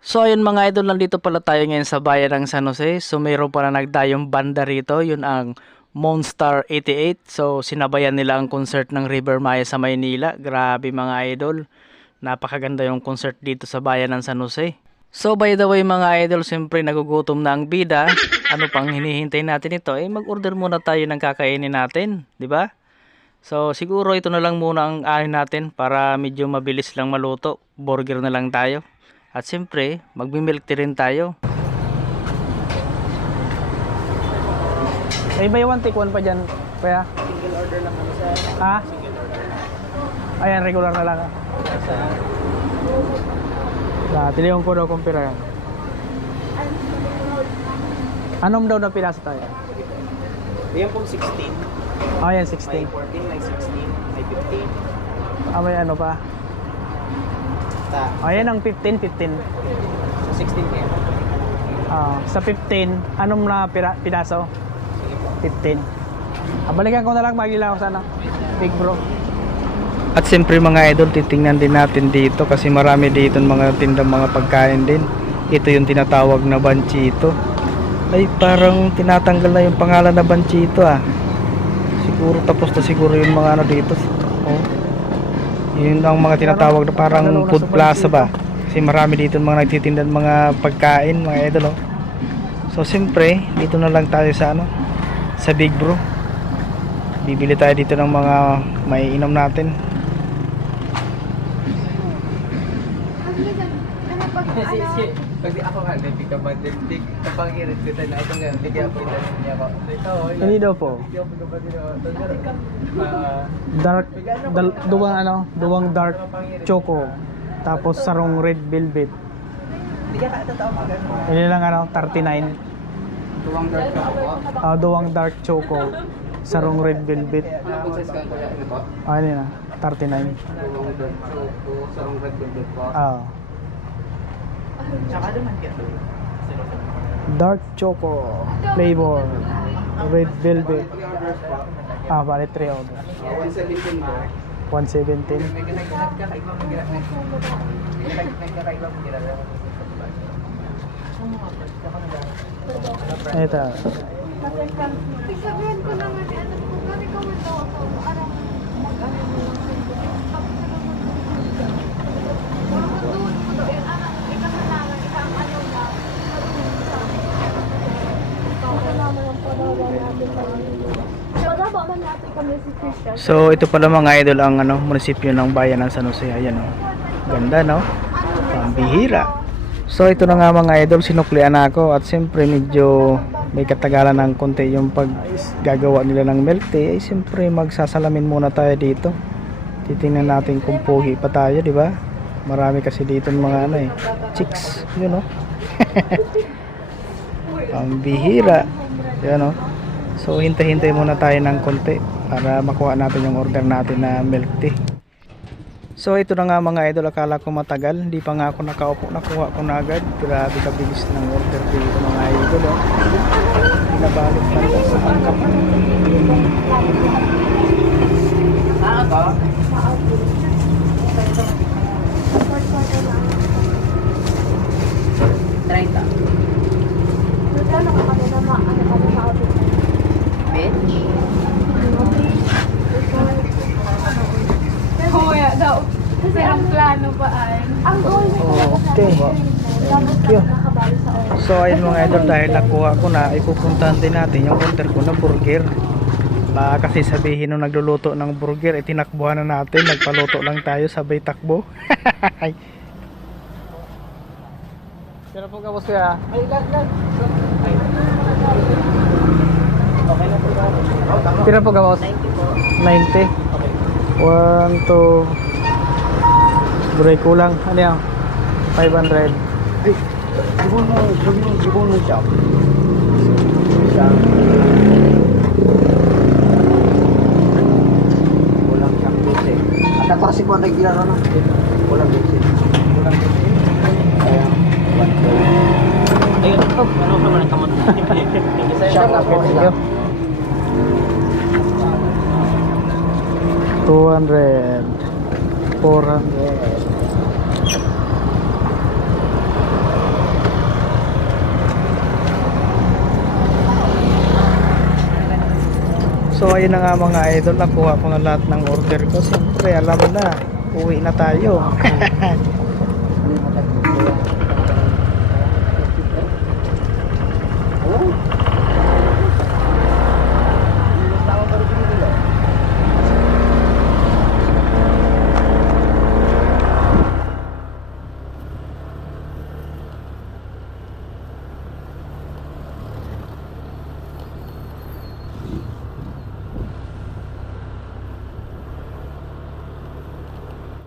So ayun mga idol, nandito pala tayo ngayon sa bayan ng San Jose. So mayroon pala nagdayong banda rito, yun ang Monstar 88. So sinabayan nila ang concert ng River Maya sa Maynila. Grabe mga idol. Napakaganda yung concert dito sa bayan ng San Jose. So by the way mga idol, siyempre nagugutom na ang bida. Ano pang hinihintay natin ito? Eh mag-order muna tayo ng kakainin natin, di ba? So siguro ito na lang muna ang anin natin para medyo mabilis lang maluto. Burger na lang tayo. At siyempre, magmimilk tea rin tayo. May buy one take one pa dyan, kaya? Single order lang kami sa Ha? single order. Ayan, regular na lang. ah. Sa Na, tiliyon ko daw kung pira yan. Anong daw na pinasa tayo? Yan pong 16. Oh, yan, May 16. 14, may 16, may 15. Ah, may ano pa? Ta, Oh, yan ang 15, 15. sa 16 kayo. Ah, sa 15, anong na pira, po. 15. Ah, balikan ko na lang, magila ako sana. Big bro. At siyempre mga idol, titingnan din natin dito kasi marami dito mga tindang mga pagkain din. Ito yung tinatawag na banchito. Ay, parang tinatanggal na yung pangalan na banchito ah. Siguro tapos na siguro yung mga ano dito. Oh. Yun ang mga tinatawag na parang food plaza ba. Kasi marami dito mga nagtitinda ng mga pagkain, mga idol oh. So siyempre, dito na lang tayo sa ano, sa Big Bro. Bibili tayo dito ng mga maiinom natin. Pag di ako nga, hindi ka ba, hindi kapag irit ko tayo na ito nga, hindi ako irit niya ako. Ito, Hindi daw po. Hindi ako magkabati na. Ah, Dark, dal, duwang ano, duwang dark choco. Tapos sarong red velvet. Hindi ka katatawa mag ano. Yun lang ano, 39. Tuwang dark ka po. Ah, duwang dark choco. Sarong red velvet. Ano pong size ka kuya? Ano po? Ah, ano yun ah, 39. Tuwang dark choco, sarong red velvet po. Ah. Dark choco flavor. Red velvet. Ah, bali 3 order. 117 po. 117. May nagkakaiba mong ginagawa. May nagkakaiba mong ginagawa. Ito. Sabihan ko naman, ano po, gani ko man daw ako, ano, mag-ano mo, tapos na naman Parang doon mo daw, yung anak, ikasalaman, ikang ano na, marunong sa Kasalaman ang panawa natin pag Pagaba man natin kami si Christian. So, ito pala mga idol ang ano, munisipyo ng bayan ng San Jose. Ayan oh. Ganda no? Pambihira. So, ito na nga mga idol, sinuklian na ako at siyempre medyo may katagalan ng konti yung pag gagawa nila ng milk tea. Ay, siyempre magsasalamin muna tayo dito. Titingnan natin kung puhi pa tayo, di ba? Marami kasi dito mga ano eh, chicks, yun oh. Pambihira. Yan oh. So hintay-hintay muna tayo ng konti para makuha natin yung order natin na milk tea. So ito na nga mga idol, akala ko matagal, hindi pa nga ako nakaupo, nakuha ko na agad. Grabe kabilis ng order dito mga idol. Oh. Pinabalot na lang sa angkap. Ah, ba? Treinta. Nagkano ka kami na ma, ano, ano, sa audit. Bitch. Kuya daw. Kasi ang plano pa ay. Ang goal na Okay. You. nakabali sa oras. So ayun mga idol, dahil nakuha ko na, ipupuntahan din natin yung order ko na burger. Baka kasi sabihin nung nagluluto ng burger, itinakbuhan na natin, nagpaluto lang tayo, sabay takbo. Pero po kapos kaya, Ay, lag, lag. Okay na po ba? Kapos? 90 po. 90. Okay. 1, 2, break kulang. Ano yan? 500. Ay, siguro mo, siguro, siguro mo siya. Siya. Kulang siyang base. At ako kasi po nagbilaro na. Kulang base. Kulang base. Kaya, one two. Ayun, oh, ano naman ang kamot? Siya na po. You. 200 400 So ayun na nga mga idol, nakuha ko na lahat ng order ko. Siyempre, alam na, uwi na tayo.